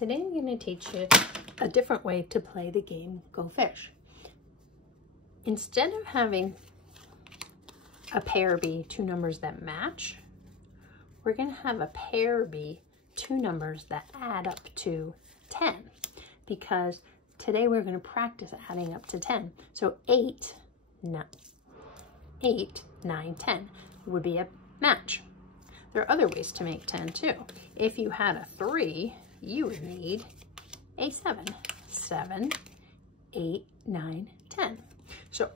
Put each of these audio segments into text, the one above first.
Today I'm going to teach you a different way to play the game Go Fish. Instead of having a pair be two numbers that match, we're going to have a pair be two numbers that add up to 10, because today we're going to practice adding up to 10. So 8, 9, 10 would be a match. There are other ways to make 10 too. If you had a 3, you would need a 7. 7, 8, 9, 10. So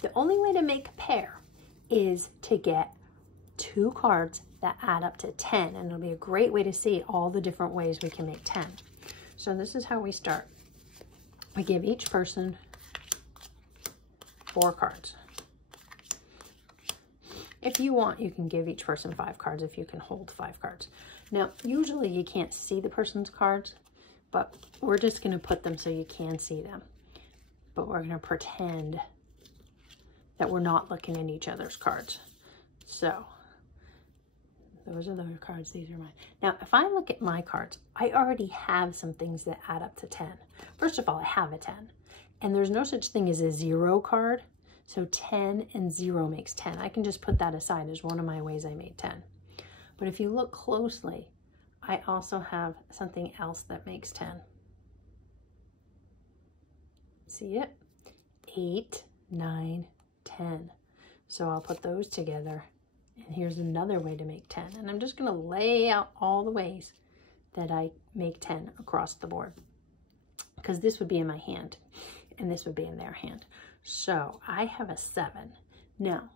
the only way to make a pair is to get two cards that add up to 10, and it'll be a great way to see all the different ways we can make 10. So this is how we start. We give each person 4 cards. If you want, you can give each person 5 cards if you can hold 5 cards. Now, usually you can't see the person's cards, but we're just going to put them so you can see them. But we're going to pretend that we're not looking at each other's cards. So, those are their cards, these are mine. Now, if I look at my cards, I already have some things that add up to 10. First of all, I have a 10. And there's no such thing as a 0 card. So 10 and 0 makes 10. I can just put that aside as one of my ways I made 10. But if you look closely, I also have something else that makes 10. See it? 8, 9, 10. So I'll put those together. And here's another way to make 10. And I'm just going to lay out all the ways that I make 10 across the board. Because this would be in my hand, and this would be in their hand. So I have a 7. Now,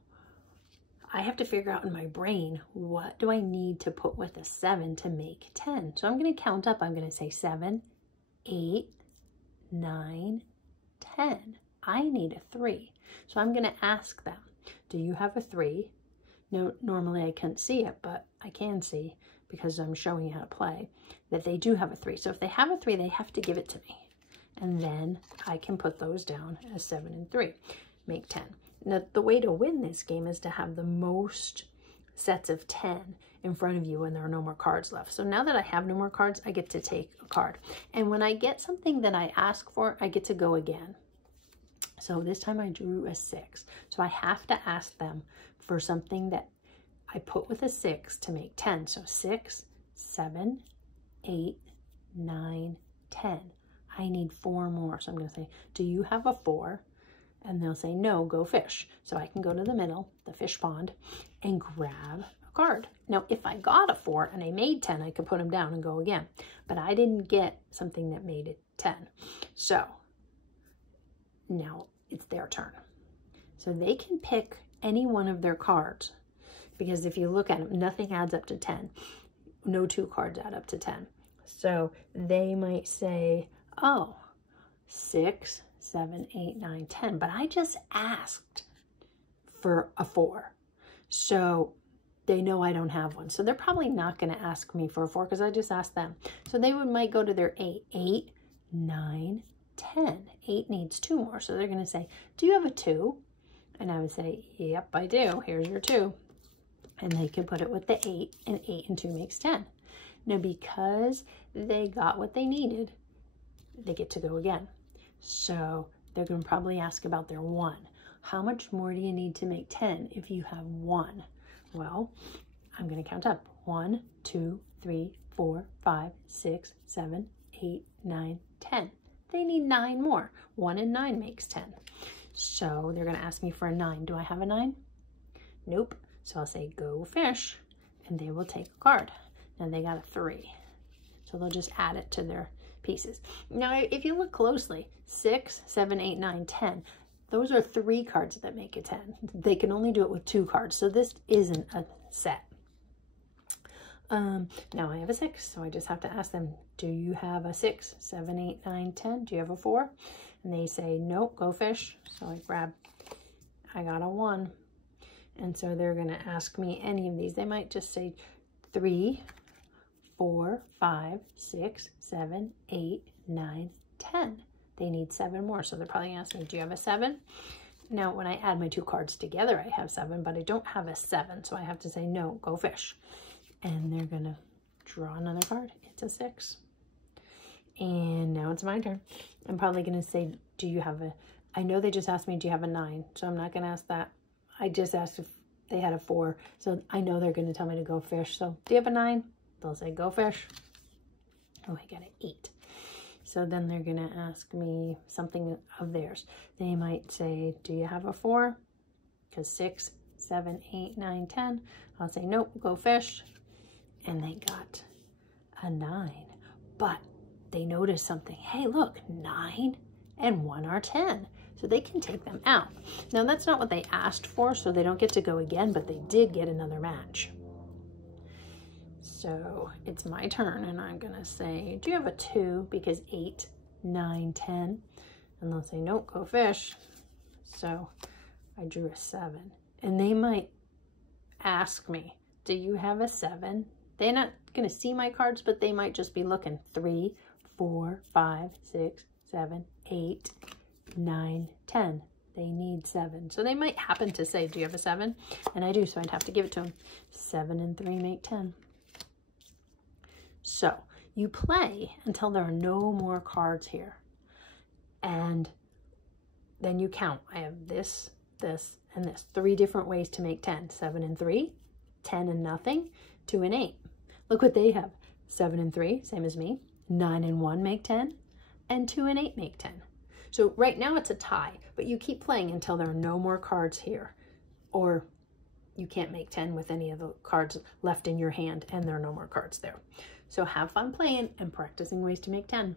I have to figure out in my brain, what do I need to put with a 7 to make 10? So I'm going to count up. I'm going to say 7, 8, 9, 10. I need a 3. So I'm going to ask them, do you have a 3? No, normally I can't see it, but I can see, because I'm showing you how to play, that they do have a 3. So if they have a 3, they have to give it to me. And then I can put those down as 7 and 3, make 10. Now, the way to win this game is to have the most sets of 10 in front of you when there are no more cards left. So now that I have no more cards, I get to take a card. And when I get something that I ask for, I get to go again. So this time I drew a 6. So I have to ask them for something that I put with a 6 to make 10. So 6, 7, 8, 9, 10. I need 4 more. So I'm going to say, do you have a 4? And they'll say, no, go fish. So I can go to the middle, the fish pond, and grab a card. Now, if I got a 4 and I made 10, I could put them down and go again. But I didn't get something that made it 10. So now it's their turn. So they can pick any one of their cards, because if you look at them, nothing adds up to 10. No 2 cards add up to 10. So they might say, oh, 6, 7, 8, 9, 10. But I just asked for a 4. So they know I don't have one. So they're probably not going to ask me for a 4 because I just asked them. So they might go to their 8. 8, 9, 10. 8 needs 2 more. So they're going to say, do you have a 2? And I would say, yep, I do. Here's your 2. And they can put it with the 8, and 8 and 2 makes 10. Now, because they got what they needed, they get to go again. So they're going to probably ask about their 1. How much more do you need to make 10 if you have 1? Well, I'm going to count up. 1, 2, 3, 4, 5, 6, 7, 8, 9, 10. They need 9 more. 1 and 9 makes 10. So they're going to ask me for a 9. Do I have a 9? Nope. So I'll say, go fish, and they will take a card. Now they got a 3. So they'll just add it to their pieces. Now, if you look closely, 6, 7, 8, 9, 10, those are 3 cards that make a 10. They can only do it with 2 cards, so this isn't a set. Now I have a 6, so I just have to ask them, do you have a 6, 7, 8, 9, 10? Do you have a 4? And they say, nope, go fish. So I got a 1. And so they're going to ask me any of these. They might just say 3, 4, 5, 6, 7, 8, 9, 10. They need 7 more. So they're probably going to ask me, do you have a 7? Now, when I add my 2 cards together, I have 7, but I don't have a 7. So I have to say, no, go fish. And they're going to draw another card. It's a 6. And now it's my turn. I'm probably going to say, do you have a, I know they just asked me, do you have a 9? So I'm not going to ask that. I just asked if they had a 4. So I know they're going to tell me to go fish. So do you have a 9? They'll say, go fish. Oh, I got an 8. So then they're going to ask me something of theirs. They might say, do you have a 4? Because 6, 7, 8, 9, 10. I'll say, nope, go fish. And they got a 9. But they noticed something. Hey, look, 9 and 1 are 10. So they can take them out. Now, that's not what they asked for, so they don't get to go again, but they did get another match. So it's my turn, and I'm going to say, do you have a 2? Because 8, 9, 10. And they'll say, nope, go fish. So I drew a 7. And they might ask me, do you have a 7? They're not going to see my cards, but they might just be looking. 3, 4, 5, 6, 7, 8, 9, 10. They need 7. So they might happen to say, do you have a 7? And I do, so I'd have to give it to them. 7 and 3 make 10. So you play until there are no more cards here. And then you count. I have this, this, and this. 3 different ways to make 10. 7 and 3, 10 and nothing, 2 and 8. Look what they have. 7 and 3, same as me. 9 and 1 make 10. And 2 and 8 make 10. So right now it's a tie, but you keep playing until there are no more cards here. Or you can't make 10 with any of the cards left in your hand and there are no more cards there. So have fun playing and practicing ways to make 10.